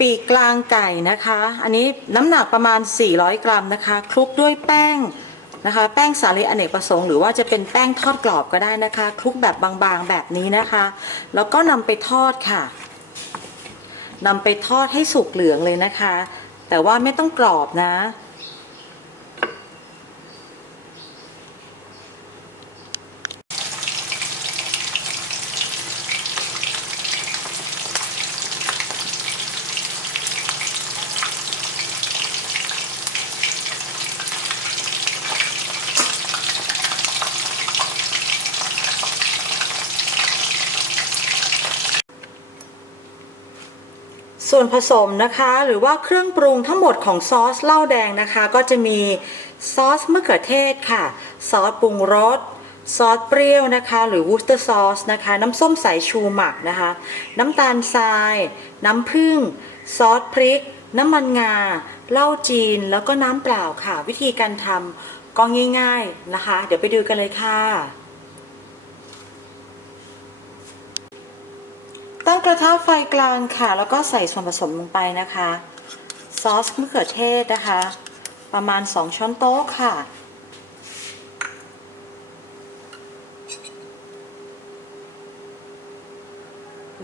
ปีกกลางไก่นะคะ อันนี้น้ำหนักประมาณ 400 กรัมนะคะคลุกด้วยแป้งนะคะ แป้งสาลีอเนกประสงค์หรือว่าจะเป็นแป้งทอดกรอบก็ได้นะคะคลุกแบบบางๆแบบนี้นะคะ แล้วก็นำไปทอดค่ะนำไปทอดให้สุกเหลืองเลยนะคะ แต่ว่าไม่ต้องกรอบนะ ส่วนผสมนะคะหรือว่าเครื่องปรุงทั้งหมดของซอสเหล้าแดงนะคะ ก็จะมีซอสมะเขือเทศค่ะ ซอสปรุงรสซอสเปรี้ยวนะคะ หรือวูสเตอร์ซอสนะคะ น้ำส้มสายชูหมักนะคะ น้ำตาลทราย น้ำผึ้งซอสพริก น้ำมันงาเหล้าจีนแล้วก็น้ำเปล่าค่ะ วิธีการทำก็ง่าย ๆนะคะ เดี๋ยวไปดูกันเลยค่ะ ตั้งกระทะไฟกลางค่ะ แล้วก็ใส่ส่วนผสมลงไปนะคะ ซอสมะเขือเทศนะคะ ประมาณ 2 ช้อนโต๊ะค่ะ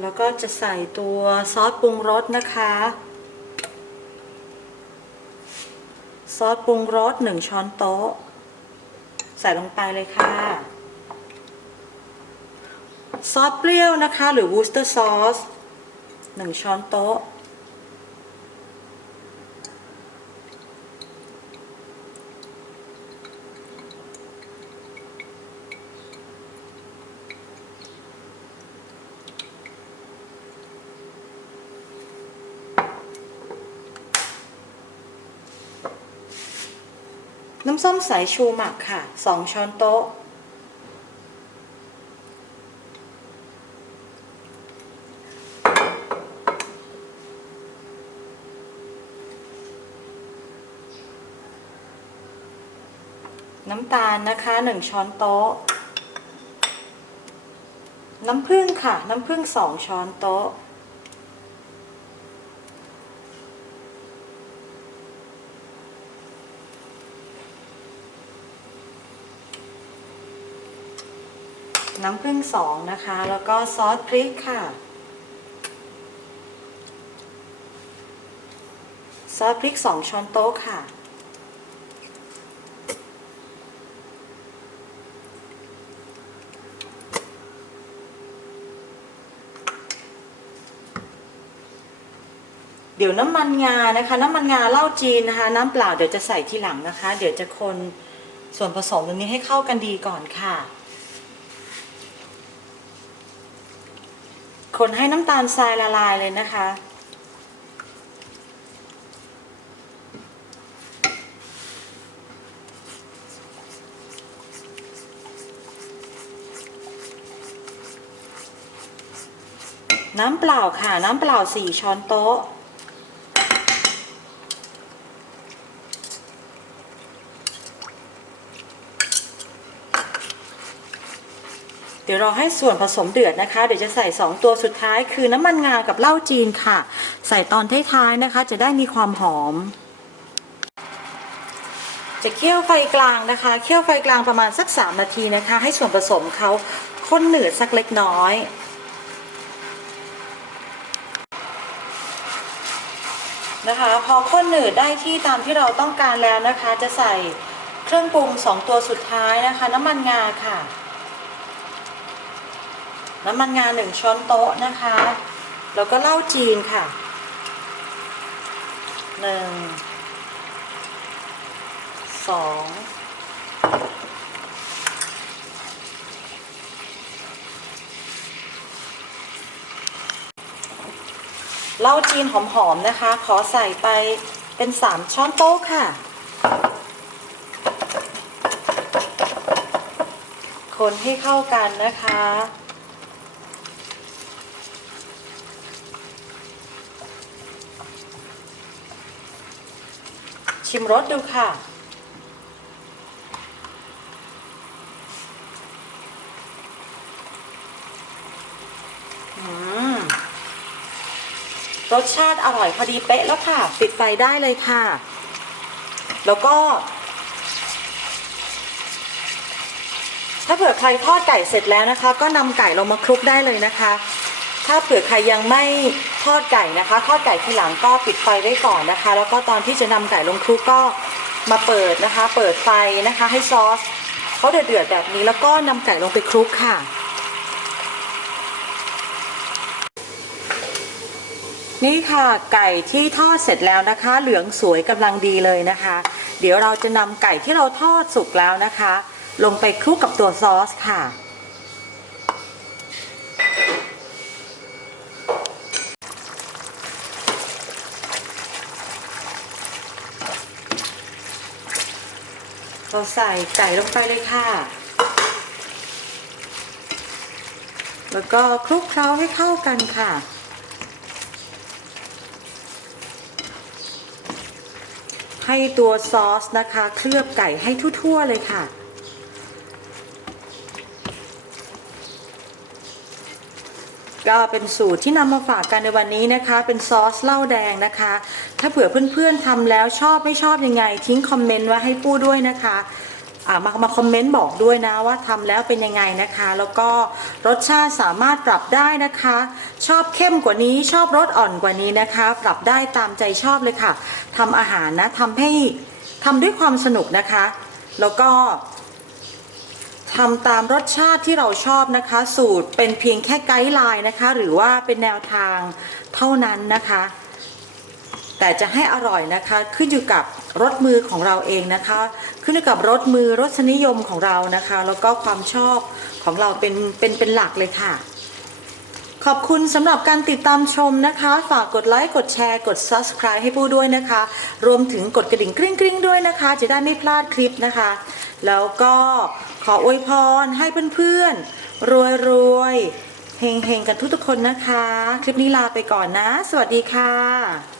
แล้วก็จะใส่ตัวซอสปรุงรสนะคะ ซอสปรุงรส1ช้อนโต๊ะ ใส่ลงไปเลยค่ะ ซอสเปรี้ยวนะคะ หรือวูสเตอร์ซอส1ช้อนโต๊ะ น้ำส้มสายชูหมักค่ะ2ช้อนโต๊ะ น้ำตาลนะคะ1ช้อนโต๊ะ น้ำผึ้งค่ะ น้ำผึ้ง2ช้อนโต๊ะ น้ำผึ้งสองนะคะ แล้วก็ซอสพริกค่ะ ซอสพริกสองช้อนโต๊ะค่ะ เดี๋ยวน้ำมันงานะคะ น้ำมันงาเหล้าจีนนะคะ น้ำเปล่าเดี๋ยวจะใส่ทีหลังนะคะ เดี๋ยวจะคนส่วนผสมตรงนี้ให้เข้ากันดีก่อนค่ะ คนให้น้ำตาลทรายละลายเลยนะคะน้ำเปล่าค่ะ น้ำเปล่าสี่ช้อนโต๊ะ เดี๋ยวเราให้ส่วนผสมเดือดนะคะ เดี๋ยวจะใส่ 2 ตัวสุดท้ายคือน้ำมันงากับเหล้าจีนค่ะ ใส่ตอนท้ายๆนะคะ จะได้มีความหอม จะเคี่ยวไฟกลางนะคะ เคี่ยวไฟกลางประมาณสัก 3 นาทีนะคะ ให้ส่วนผสมเขาข้นหนืดสักเล็กน้อยนะคะพอข้นหนืดได้ที่ตามที่เราต้องการแล้วนะคะ จะใส่เครื่องปรุง 2 ตัวสุดท้ายนะคะ น้ำมันงาค่ะ น้ำมันงาหนึ่งช้อนโต๊ะนะคะ แล้วก็เหล้าจีนค่ะหนึ่งสองเหล้าจีนหอมๆนะคะ ขอใส่ไปเป็นสามช้อนโต๊ะค่ะ คนให้เข้ากันนะคะ ชิมรสดูค่ะอืมรรสชาติอร่อยพอดีเป๊ะแล้วค่ะ ปิดไฟได้เลยค่ะ แล้วก็ ถ้าเผื่อใครทอดไก่เสร็จแล้วนะคะ ก็นำไก่ลงมาคลุกได้เลยนะคะ ถ้าเผื่อใครยังไม่ทอดไก่นะคะทอดไก่ทีหลังก็ปิดไฟไว้ก่อนนะคะ แล้วก็ตอนที่จะนำไก่ลงคลุกก็มาเปิดนะคะ เปิดไฟนะคะ ให้ซอสเขาเดือดๆแบบนี้แล้วก็นำไก่ลงไปคลุกค่ะ นี่ค่ะไก่ที่ทอดเสร็จแล้วนะคะ เหลืองสวยกำลังดีเลยนะคะ เดี๋ยวเราจะนำไก่ที่เราทอดสุกแล้วนะคะ ลงไปคลุกกับตัวซอสค่ะ เราใส่ไก่ลงไปเลยค่ะ แล้วก็คลุกเคล้าให้เข้ากันค่ะ ให้ตัวซอสนะคะ เคลือบไก่ให้ทั่วๆเลยค่ะ ก็เป็นสูตรที่นำมาฝากกันในวันนี้นะคะ เป็นซอสเหล้าแดงนะคะ ถ้าเผื่อเพื่อนๆทำแล้วชอบไม่ชอบยังไง ทิ้งคอมเมนต์ไว้ให้ปู้ด้วยนะคะามามาคอมเมนต์บอกด้วยนะว่าทำแล้วเป็นยังไงนะคะ แล้วก็รสชาติสามารถปรับได้นะคะ ชอบเข้มกว่านี้ชอบรสอ่อนกว่านี้นะคะ ปรับได้ตามใจชอบเลยค่ะทำอาหารนะทำให้ทำด้วยความสนุกนะคะ แล้วก็ ทำตามรสชาติที่เราชอบนะคะ สูตรเป็นเพียงแค่ไกด์ไลน์นะคะ หรือว่าเป็นแนวทางเท่านั้นนะคะ แต่จะให้อร่อยนะคะขึ้นอยู่กับรสมือของเราเองนะคะ ขึ้นอยู่กับรสมือรสนิยมของเรานะคะ แล้วก็ความชอบของเราเป็นเป็นเป็นหลักเลยค่ะ ขอบคุณสำหรับการติดตามชมนะคะ ฝากกดไลค์กดแชร์กด subscribe ให้ปู้ด้วยนะคะ รวมถึงกดกระดิ่งกริ๊งกริ๊งๆด้วยนะคะ จะได้ไม่พลาดคลิปนะคะ แล้วก็ขออวยพรให้เพื่อนๆ รวยๆเฮงๆ กันทุกๆคนนะคะ คลิปนี้ลาไปก่อนนะ สวัสดีค่ะ